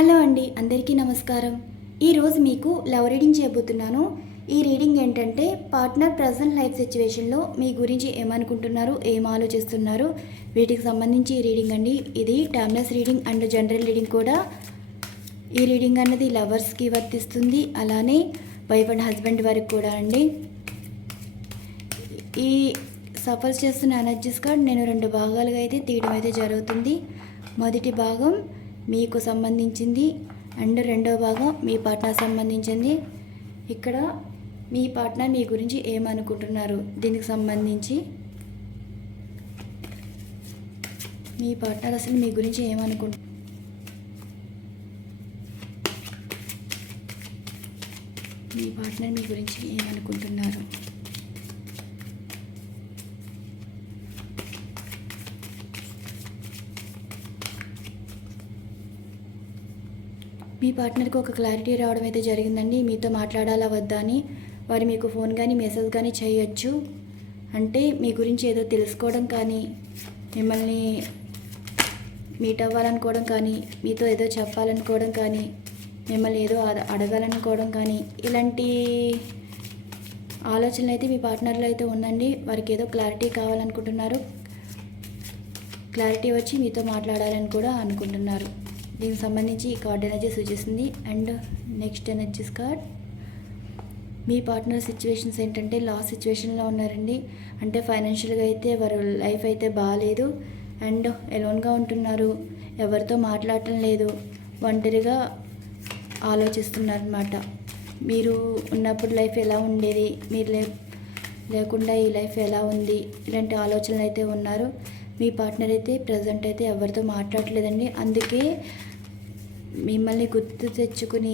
Hello అండి, అందరికీ నమస్కారం. ఈరోజు మీకు లవ్ రీడింగ్ చేయబోతున్నాను. ఈ రీడింగ్ ఏంటంటే పార్ట్నర్ ప్రజెంట్ లైఫ్ సిచ్యువేషన్లో మీ గురించి ఏమనుకుంటున్నారు, ఏం ఆలోచిస్తున్నారు, వీటికి సంబంధించి ఈ రీడింగ్ అండి. ఇది timeless reading and general reading కూడా. ఈ రీడింగ్ అన్నది లవర్స్కి వర్తిస్తుంది, అలానే వైఫ్ అండ్ హస్బెండ్ వరకు కూడా అండి. ఈ సఫర్స్ చేస్తున్న ఎనర్జీస్ కార్డ్ నేను 2 భాగాలుగా అయితే తీయడం అయితే జరుగుతుంది. మొదటి భాగం మీకు సంబంధించింది అండ్ రెండవ భాగం మీ పార్ట్నర్ సంబంధించింది. ఇక్కడ మీ పార్ట్నర్ మీ గురించి ఏమనుకుంటున్నారు, దీనికి సంబంధించి మీ పార్ట్నర్ అసలు మీ గురించి ఏమనుకుంటున్నారు, మీ పార్ట్నర్ మీ గురించి ఏమనుకుంటున్నారు. మీ పార్ట్నర్కి ఒక క్లారిటీ రావడం అయితే జరిగిందండి. మీతో మాట్లాడాలా వద్దా అని. వారు మీకు ఫోన్ కానీ మెసేజ్ కానీ చేయొచ్చు. అంటే మీ గురించి ఏదో తెలుసుకోవడం కానీ, మిమ్మల్ని మీట్ అవ్వాలనుకోవడం కానీ, మీతో ఏదో చెప్పాలనుకోవడం కానీ, మిమ్మల్ని ఏదో అడగాలనుకోవడం కానీ, ఇలాంటి ఆలోచనలు అయితే మీ పార్ట్నర్లో అయితే ఉందండి. వారికి ఏదో క్లారిటీ కావాలనుకుంటున్నారు. క్లారిటీ వచ్చి మీతో మాట్లాడాలని కూడా అనుకుంటున్నారు. దీనికి సంబంధించి ఈ కార్డ్ ఎనర్జీ సూచిస్తుంది. And next energies card, me partner situations ఏంటంటే లాస్ట్ సిచ్యువేషన్లో ఉన్నారండి. అంటే ఫైనాన్షియల్గా అయితే వారు లైఫ్ అయితే బాగాలేదు అండ్ ఎలోన్గా ఉంటున్నారు. ఎవరితో మాట్లాడటం లేదు, ఒంటరిగా ఆలోచిస్తున్నారు అన్నమాట. మీరు ఉన్నప్పుడు లైఫ్ ఎలా ఉండేది, మీరు లేకుండా ఈ లైఫ్ ఎలా ఉంది, ఇలాంటి ఆలోచనలు అయితే ఉన్నారు. మీ పార్ట్నర్ అయితే ప్రజెంట్ అయితే ఎవరితో మాట్లాడలేదండి. అందుకే మిమ్మల్ని గుర్తు తెచ్చుకుని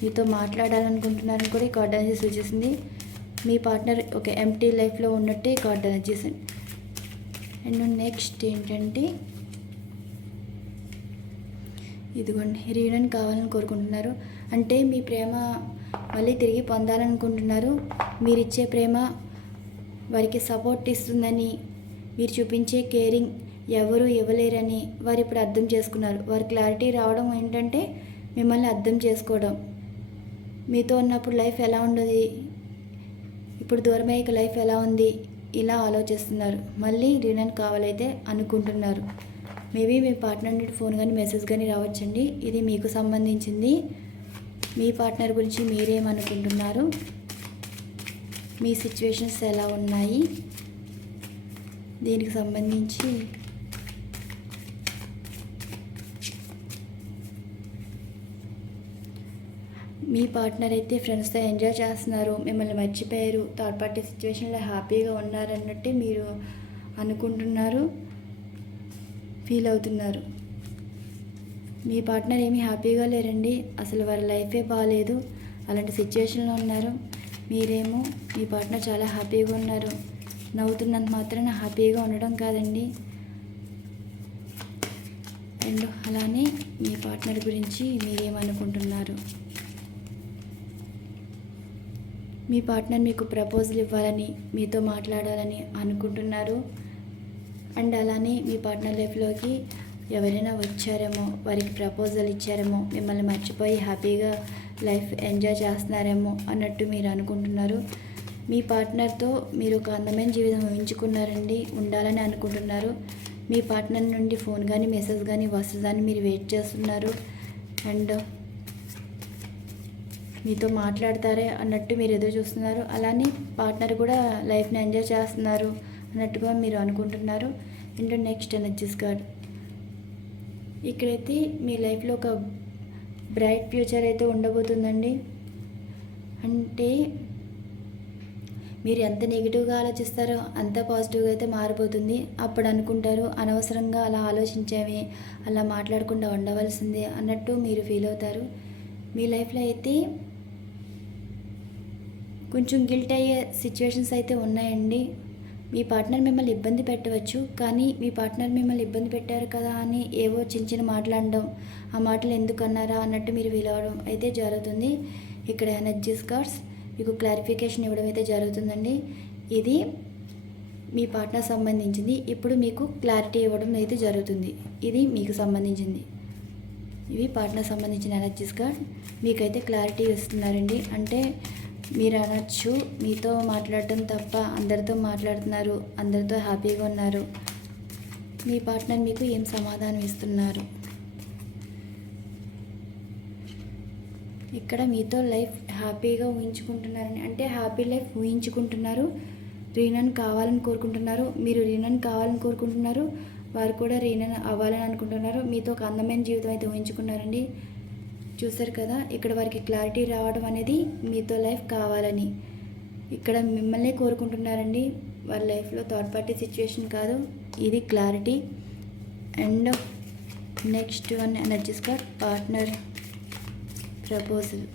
మీతో మాట్లాడాలనుకుంటున్నారని కూడా ఈ కార్డ్ ఎనర్జీ సూచిస్తుంది. మీ పార్ట్నర్ ఒక ఎంప్టీ లైఫ్లో ఉన్నట్టే ఈ కార్డ్ ఎనర్జీస్. అండ్ నెక్స్ట్ ఏంటంటే ఇదిగోండి, రీయూనియన్ కావాలని కోరుకుంటున్నారు. అంటే మీ ప్రేమ మళ్ళీ తిరిగి పొందాలనుకుంటున్నారు. మీరు ఇచ్చే ప్రేమ వారికి సపోర్ట్ ఇస్తుందని, మీరు చూపించే కేరింగ్ ఎవరు ఇవ్వలేరని వారు ఇప్పుడు అర్థం చేసుకున్నారు. వారి క్లారిటీ రావడం ఏంటంటే మిమ్మల్ని అర్థం చేసుకోవడం. మీతో ఉన్నప్పుడు లైఫ్ ఎలా ఉండదు, ఇప్పుడు దూరమయ్యాక లైఫ్ ఎలా ఉంది, ఇలా ఆలోచిస్తున్నారు. మళ్ళీ రీయూనియన్ కావాలైతే అనుకుంటున్నారు. మేబీ మీ పార్ట్నర్ నుండి ఫోన్ కానీ మెసేజ్ కానీ రావచ్చండి. ఇది మీకు సంబంధించింది. మీ పార్ట్నర్ గురించి మీరేమనుకుంటున్నారు, మీ సిచ్యువేషన్స్ ఎలా ఉన్నాయి, దీనికి సంబంధించి మీ పార్ట్నర్ అయితే ఫ్రెండ్స్తో ఎంజాయ్ చేస్తున్నారు, మిమ్మల్ని మర్చిపోయారు, థర్డ్ పార్టీ సిచ్యువేషన్లో హ్యాపీగా ఉన్నారన్నట్టే మీరు అనుకుంటున్నారు, ఫీల్ అవుతున్నారు. మీ పార్ట్నర్ ఏమీ హ్యాపీగా లేరండి. అసలు వారి లైఫే బాగాలేదు, అలాంటి సిచ్యువేషన్లో ఉన్నారు. మీరేమో మీ పార్ట్నర్ చాలా హ్యాపీగా ఉన్నారు. నవ్వుతున్నంత మాత్రాన హ్యాపీగా ఉండడం కాదండి. అండ్ అలానే మీ పార్ట్నర్ గురించి మీరేమనుకుంటున్నారు. మీ పార్ట్నర్ మీకు ప్రపోజల్ ఇవ్వాలని, మీతో మాట్లాడాలని అనుకుంటున్నారు. అండ్ అలానే మీ పార్ట్నర్ లైఫ్లోకి ఎవరైనా వచ్చారేమో, వారికి ప్రపోజల్ ఇచ్చారేమో, మిమ్మల్ని మర్చిపోయి హ్యాపీగా లైఫ్ ఎంజాయ్ చేస్తున్నారేమో అన్నట్టు మీరు అనుకుంటున్నారు. మీ పార్ట్నర్తో మీరు ఒక అందమైన జీవితం ఊహించుకున్నారండి, ఉండాలని అనుకుంటున్నారు. మీ పార్ట్నర్ నుండి ఫోన్ కానీ మెసేజ్ కానీ వస్తుందని మీరు వెయిట్ చేస్తున్నారు. అండ్ మీతో మాట్లాడతారే అన్నట్టు మీరు ఎదురు చూస్తున్నారు. అలానే పార్ట్నర్ కూడా లైఫ్ని ఎంజాయ్ చేస్తున్నారు అన్నట్టుగా మీరు అనుకుంటున్నారు. అండ్ నెక్స్ట్ ఎనర్జీస్ కార్డ్, ఇక్కడైతే మీ లైఫ్లో ఒక బ్రైట్ ఫ్యూచర్ అయితే ఉండబోతుందండి. అంటే మీరు ఎంత నెగిటివ్గా ఆలోచిస్తారో అంత పాజిటివ్గా అయితే మారిపోతుంది. అప్పుడు అనుకుంటారు, అనవసరంగా అలా ఆలోచించేవి, అలా మాట్లాడకుండా ఉండవలసిందే అన్నట్టు మీరు ఫీల్ అవుతారు. మీ లైఫ్లో అయితే కొంచెం గిల్ట్ అయ్యే సిచ్యువేషన్స్ అయితే ఉన్నాయండి. మీ పార్ట్నర్ మిమ్మల్ని ఇబ్బంది పెట్టవచ్చు, కానీ మీ పార్ట్నర్ మిమ్మల్ని ఇబ్బంది పెట్టారు కదా అని ఏవో చిన్న చిన్న మాట్లాడడం, ఆ మాటలు ఎందుకు అన్నారా అన్నట్టు మీరు ఫీల్ అవ్వడం అయితే జరుగుతుంది. ఇక్కడ ఎనర్జీస్ కార్డ్స్ మీకు క్లారిఫికేషన్ ఇవ్వడం అయితే జరుగుతుందండి. ఇది మీ పార్ట్నర్ సంబంధించింది. ఇప్పుడు మీకు క్లారిటీ ఇవ్వడం అయితే జరుగుతుంది. ఇది మీకు సంబంధించింది. ఇవి పార్ట్నర్ సంబంధించిన ఎనర్జీస్ కార్డ్. మీకైతే క్లారిటీ ఇస్తున్నారండి. అంటే మీరు అనొచ్చు, మీతో మాట్లాడటం తప్ప అందరితో మాట్లాడుతున్నారు, అందరితో హ్యాపీగా ఉన్నారు. మీ పార్ట్నర్ మీకు ఏం సమాధానం ఇస్తున్నారు? ఇక్కడ మీతో లైఫ్ హ్యాపీగా ఊహించుకుంటున్నారని, అంటే హ్యాపీ లైఫ్ ఊహించుకుంటున్నారు. రీయూనియన్ కావాలని కోరుకుంటున్నారు. మీరు రీయూనియన్ కావాలని కోరుకుంటున్నారు, వారు కూడా రీయూనియన్ అవ్వాలని అనుకుంటున్నారు. మీతో ఒక అందమైన జీవితం అయితే ఊహించుకున్నారండి. చూసారు కదా, ఇక్కడ వారికి క్లారిటీ రావడం అనేది మీతో లైఫ్ కావాలని ఇక్కడ మిమ్మల్ని కోరుకుంటున్నారండి. వాళ్ళ లైఫ్లో థర్డ్ పార్టీ సిచ్యువేషన్ కాదు, ఇది clarity. And next one energies card, partner proposal.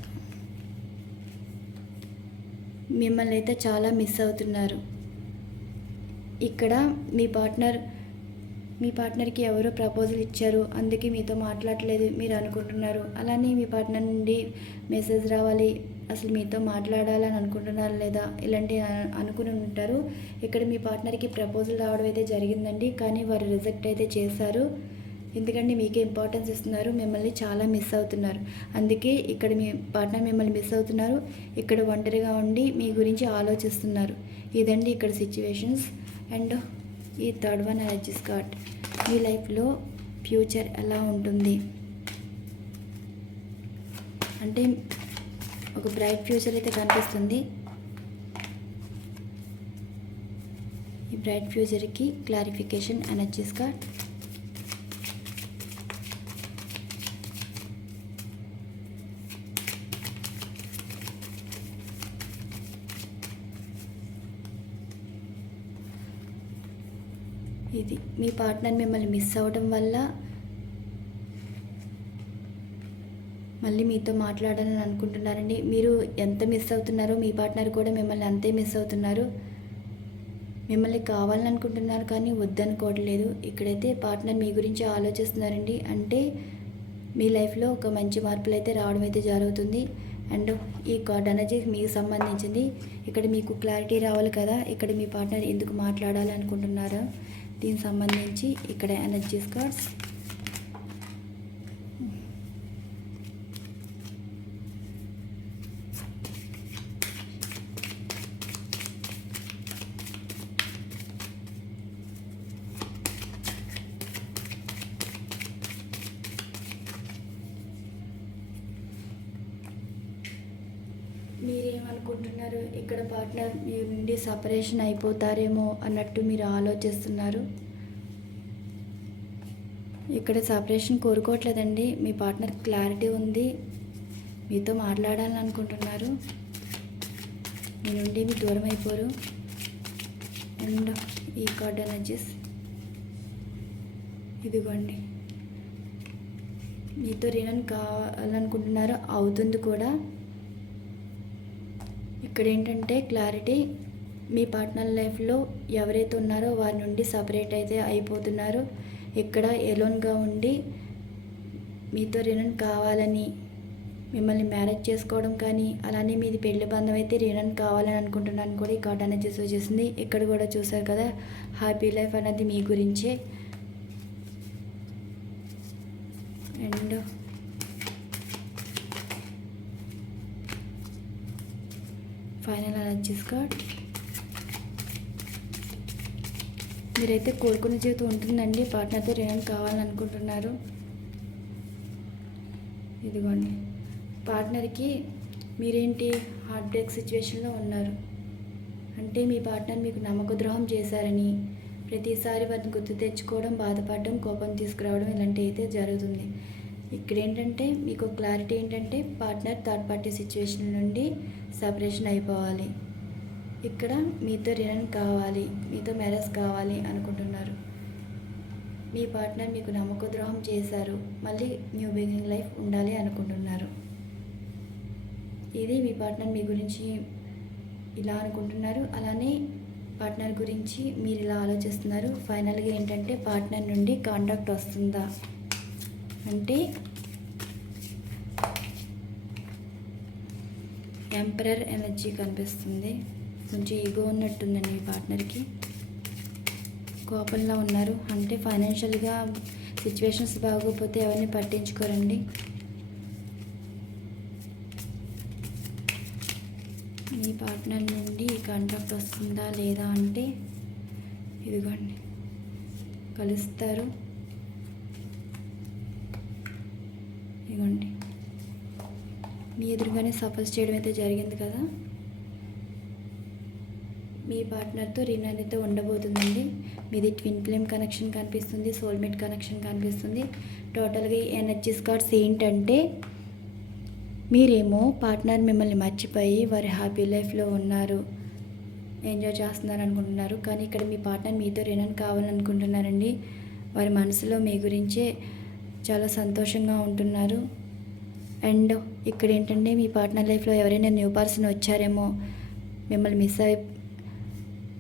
మిమ్మల్ని అయితే చాలా మిస్ అవుతున్నారు. ఇక్కడ మీ పార్ట్నర్కి ఎవరో ప్రపోజల్ ఇచ్చారు, అందుకే మీతో మాట్లాడలేదు మీరు అనుకుంటున్నారు. అలానే మీ పార్ట్నర్ నుండి మెసేజ్ రావాలి, అసలు మీతో మాట్లాడాలని అనుకుంటున్నారు లేదా ఇలాంటి అనుకుని ఉంటారు. ఇక్కడ మీ పార్ట్నర్కి ప్రపోజల్ రావడం అయితే జరిగిందండి, కానీ వారు రిజెక్ట్ అయితే చేశారు. ఎందుకంటే మీకే ఇంపార్టెన్స్ ఇస్తున్నారు, మిమ్మల్ని చాలా మిస్ అవుతున్నారు. అందుకే ఇక్కడ మీ పార్ట్నర్ మిమ్మల్ని మిస్ అవుతున్నారు. ఇక్కడ ఒంటరిగా ఉండి మీ గురించి ఆలోచిస్తున్నారు. ఇదండి ఇక్కడ సిచ్యువేషన్స్. అండ్ ఈ థర్డ్ వన్ ఎనర్జీస్ కార్డ్, మీ లైఫ్లో ఫ్యూచర్ ఎలా ఉంటుంది అంటే ఒక బ్రైట్ ఫ్యూచర్ అయితే కనిపిస్తుంది. ఈ బ్రైట్ ఫ్యూచర్కి క్లారిఫికేషన్ ఎనర్జీస్ కార్డ్. ఇది మీ పార్ట్నర్ మిమ్మల్ని మిస్ అవ్వడం వల్ల మళ్ళీ మీతో మాట్లాడాలని అనుకుంటున్నారండి. మీరు ఎంత మిస్ అవుతున్నారో మీ పార్ట్నర్ కూడా మిమ్మల్ని అంతే మిస్ అవుతున్నారు. మిమ్మల్ని కావాలని అనుకుంటున్నారు కానీ వద్దనుకోవట్లేదు. ఇక్కడైతే పార్ట్నర్ మీ గురించి ఆలోచిస్తున్నారండి. అంటే మీ లైఫ్లో ఒక మంచి మార్పులు అయితే రావడం అయితే జరుగుతుంది. అండ్ ఈ కార్డ్ అనేది మీకు సంబంధించింది. ఇక్కడ మీకు క్లారిటీ రావాలి కదా, ఇక్కడ మీ పార్ట్నర్ ఎందుకు మాట్లాడాలి అనుకుంటున్నారో దీనికి సంబంధించి ఇక్కడ ఎనర్జీస్ కార్డ్స్. మీరేమనుకుంటున్నారు? ఇక్కడ పార్ట్నర్ మీ నుండి సపరేషన్ అయిపోతారేమో అన్నట్టు మీరు ఆలోచిస్తున్నారు. ఇక్కడ సపరేషన్ కోరుకోవట్లేదండి. మీ పార్ట్నర్ క్లారిటీ ఉంది, మీతో మాట్లాడాలని అనుకుంటున్నారు. మీ నుండి మీ దూరం అయిపోరు. అండ్ ఈ కార్డ్ ఎనర్జీస్ ఇదిగోండి, మీతో రీయూనియన్ కావాలనుకుంటున్నారు, అవుతుంది కూడా. ఇక్కడ ఏంటంటే క్లారిటీ, మీ పార్ట్నర్ లైఫ్లో ఎవరైతే ఉన్నారో వారి నుండి సపరేట్ అయితే అయిపోతున్నారు. ఇక్కడ ఎలోన్గా ఉండి మీతో రీయూనియన్ కావాలని, మిమ్మల్ని మ్యారేజ్ చేసుకోవడం కానీ, అలానే మీది పెళ్లి బంధం అయితే రీయూనియన్ కావాలని అనుకుంటున్నాను కూడా ఈ కార్డ్ అనేది సూచిస్తుంది. ఇక్కడ కూడా చూసారు కదా, హ్యాపీ లైఫ్ అనేది మీ గురించే. అండ్ ఫైనల్ ఎనర్జీస్ కార్డ్, మీరైతే కోరుకునే జీవితం ఉంటుందండి. పార్ట్నర్తో రీయూనియన్ కావాలని అనుకుంటున్నారు. ఇదిగోండి, పార్ట్నర్కి మీరేంటి హార్ట్ బ్రేక్ సిచ్యువేషన్లో ఉన్నారు. అంటే మీ పార్ట్నర్ మీకు నమ్మక ద్రోహం చేశారని ప్రతిసారి వారిని గుర్తు తెచ్చుకోవడం, బాధపడడం, కోపం తీసుకురావడం ఇలాంటివి అయితే జరుగుతుంది. ఇక్కడ ఏంటంటే మీకు క్లారిటీ ఏంటంటే పార్ట్నర్ థర్డ్ పార్టీ సిచ్యువేషన్ నుండి సపరేషన్ అయిపోవాలి. ఇక్కడ మీతో రీయూనియన్ కావాలి, మీతో మ్యారేజ్ కావాలి అనుకుంటున్నారు. మీ పార్ట్నర్ మీకు నమ్మక ద్రోహం చేశారు, మళ్ళీ న్యూ బిగినింగ్ లైఫ్ ఉండాలి అనుకుంటున్నారు. ఇది మీ పార్ట్నర్ మీ గురించి ఇలా అనుకుంటున్నారు. అలానే పార్ట్నర్ గురించి మీరు ఇలా ఆలోచిస్తున్నారు. ఫైనల్గా ఏంటంటే పార్ట్నర్ నుండి కాంటాక్ట్ వస్తుందా అంటే ఎంపరర్ ఎనర్జీ కనిపిస్తుంది. కొంచెం ఈగో ఉన్నట్టుందండి మీ పార్ట్నర్కి, కోపంలో ఉన్నారు. అంటే ఫైనాన్షియల్గా సిచ్యువేషన్స్ బాగోకపోతే ఎవరిని పట్టించుకోరండి. మీ పార్ట్నర్ నుండి కాంటాక్ట్ వస్తుందా లేదా అంటే ఇదిగోండి, కలుస్తారు. ఇదిగోండి, మీ ఎదురుగానే సపోజ్ చేయడం అయితే జరిగింది కదా. మీ పార్ట్నర్తో రీయూనియన్ ఉండబోతుందండి. మీది ట్విన్ ఫ్లేమ్ కనెక్షన్ కనిపిస్తుంది, సోల్మేట్ కనెక్షన్ కనిపిస్తుంది. టోటల్గా ఈ ఎనర్జీస్ కార్డ్స్ ఏంటంటే, మీరేమో పార్ట్నర్ మిమ్మల్ని మర్చిపోయి వారి హ్యాపీ లైఫ్లో ఉన్నారు, ఎంజాయ్ చేస్తున్నారు అనుకుంటున్నారు. కానీ ఇక్కడ మీ పార్ట్నర్ మీతో రీయూనియన్ కావాలనుకుంటున్నారండి. వారి మనసులో మీ గురించే చాలా సంతోషంగా ఉంటున్నారు. అండ్ ఇక్కడ ఏంటంటే, మీ పార్ట్నర్ లైఫ్లో ఎవరైనా న్యూ పర్సన్ వచ్చారేమో, మిమ్మల్ని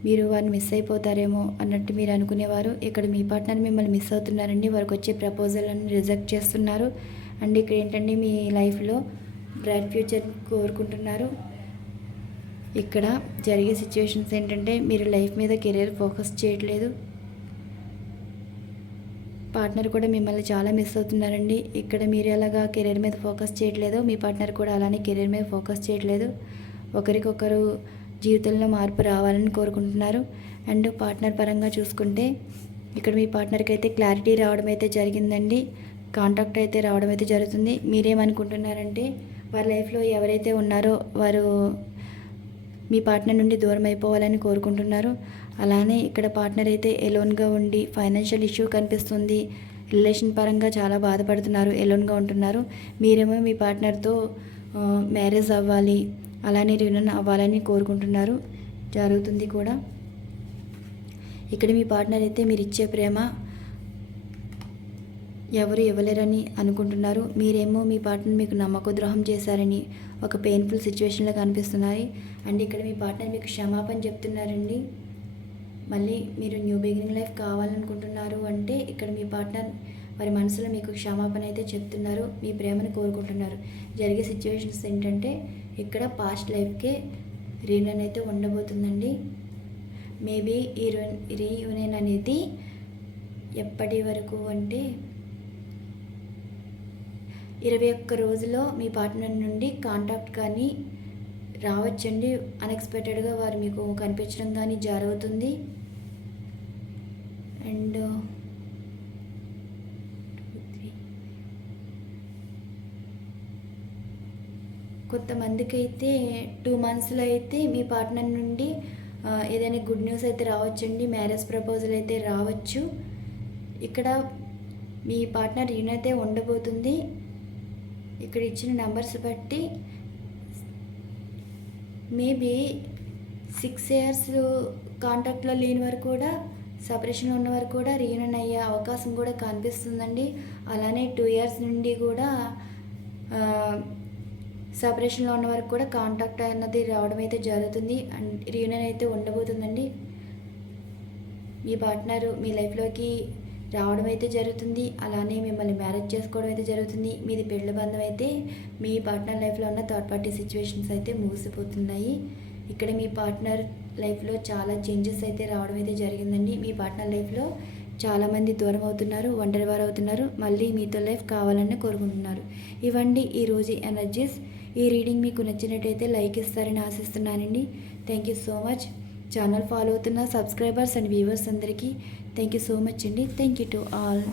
మీరు వారిని మిస్ అయిపోతారేమో అన్నట్టు మీరు అనుకునేవారు. ఇక్కడ మీ పార్ట్నర్ మిమ్మల్ని మిస్ అవుతున్నారండి. వారికి వచ్చే ప్రపోజల్ని రిజెక్ట్ చేస్తున్నారు. అండ్ ఇక్కడ ఏంటంటే, మీ లైఫ్లో బ్రైట్ ఫ్యూచర్ కోరుకుంటున్నారు. ఇక్కడ జరిగే సిచ్యువేషన్స్ ఏంటంటే, మీరు లైఫ్ మీద కెరీర్ ఫోకస్ చేయట్లేదు. పార్ట్నర్ కూడా మిమ్మల్ని చాలా మిస్ అవుతున్నారండి. ఇక్కడ మీరు ఎలాగా కెరీర్ మీద ఫోకస్ చేయట్లేదో, మీ పార్ట్నర్ కూడా అలానే కెరీర్ మీద ఫోకస్ చేయట్లేదు. ఒకరికొకరు జీవితంలో మార్పు రావాలని కోరుకుంటున్నారు. అండ్ పార్ట్నర్ పరంగా చూసుకుంటే, ఇక్కడ మీ పార్ట్నర్కి అయితే క్లారిటీ రావడం అయితే జరిగిందండి. కాంటాక్ట్ అయితే రావడం అయితే జరుగుతుంది. మీరేమనుకుంటున్నారంటే, వారి లైఫ్లో ఎవరైతే ఉన్నారో వారు మీ పార్ట్నర్ నుండి దూరం అయిపోవాలని కోరుకుంటున్నారు. అలానే ఇక్కడ పార్ట్నర్ అయితే ఎలోన్గా ఉండి ఫైనాన్షియల్ ఇష్యూ కనిపిస్తుంది. రిలేషన్ పరంగా చాలా బాధపడుతున్నారు, ఎలోన్గా ఉంటున్నారు. మీరేమో మీ పార్ట్నర్తో మ్యారేజ్ అవ్వాలి, అలానే రీయూనియన్ అవ్వాలని కోరుకుంటున్నారు, జరుగుతుంది కూడా. ఇక్కడ మీ పార్ట్నర్ అయితే మీరు ఇచ్చే ప్రేమ ఎవరు ఇవ్వలేరని అనుకుంటున్నారు. మీరేమో మీ పార్ట్నర్ మీకు నమ్మక ద్రోహం చేశారని ఒక పెయిన్ఫుల్ సిచ్యువేషన్లో కనిపిస్తున్నాయి. అండ్ ఇక్కడ మీ పార్ట్నర్ మీకు క్షమాపణ చెప్తున్నారండి. మళ్ళీ మీరు న్యూ బిగినింగ్ లైఫ్ కావాలనుకుంటున్నారు అంటే, ఇక్కడ మీ పార్ట్నర్ వారి మనసులో మీకు క్షమాపణ అయితే చెప్తున్నారు, మీ ప్రేమను కోరుకుంటున్నారు. జరిగే సిచ్యువేషన్స్ ఏంటంటే, ఇక్కడ పాస్ట్ లైఫ్కే రీయూనియన్ అయితే ఉండబోతుందండి. మేబీ ఈ రీయూనియన్ అనేది ఎప్పటి వరకు అంటే 21 రోజుల్లో మీ పార్ట్నర్ నుండి కాంటాక్ట్ కానీ రావచ్చండి. అన్ఎక్స్పెక్టెడ్గా వారు మీకు కనిపించడం కానీ జరుగుతుంది. అండ్ కొంతమందికి అయితే 2 మంత్స్లో అయితే మీ పార్ట్నర్ నుండి ఏదైనా గుడ్ న్యూస్ అయితే రావచ్చండి. మ్యారేజ్ ప్రపోజల్ అయితే రావచ్చు. ఇక్కడ మీ పార్ట్నర్ రీయూనియన్ అయితే ఉండబోతుంది. ఇక్కడ ఇచ్చిన నెంబర్స్ బట్టి మేబీ 6 years కాంటాక్ట్లో లేని వారు కూడా, సపరేషన్లో ఉన్నవారు కూడా రీయూనియన్ అయ్యే అవకాశం కూడా కనిపిస్తుందండి. అలానే 2 years నుండి కూడా సపరేషన్లో ఉన్న వరకు కూడా కాంటాక్ట్ అన్నది రావడం అయితే జరుగుతుంది. అండ్ రీయూనియన్ అయితే ఉండబోతుందండి. మీ పార్ట్నర్ మీ లైఫ్లోకి రావడం అయితే జరుగుతుంది. అలానే మిమ్మల్ని మ్యారేజ్ చేసుకోవడం అయితే జరుగుతుంది. మీది పెళ్లి బంధం అయితే మీ పార్ట్నర్ లైఫ్లో ఉన్న థర్డ్ పార్టీ సిచ్యువేషన్స్ అయితే ముగిసిపోతున్నాయి. ఇక్కడ మీ పార్ట్నర్ లైఫ్లో చాలా చేంజెస్ అయితే రావడం అయితే జరిగిందండి. మీ పార్ట్నర్ లైఫ్లో చాలామంది దూరం అవుతున్నారు, ఒంటరి వారు అవుతున్నారు, మళ్ళీ మీతో లైఫ్ కావాలని కోరుకుంటున్నారు. ఇవండి ఈరోజు ఎనర్జీస్. ఈ రీడింగ్ మీకు నచ్చినట్టయితే లైక్ ఇస్తారని ఆశిస్తున్నానండి. Thank you so much. Channel follow అవుతున్న సబ్స్క్రైబర్స్ అండ్ వ్యూవర్స్ అందరికీ థ్యాంక్ యూ సో మచ్ అండి. Thank you to all.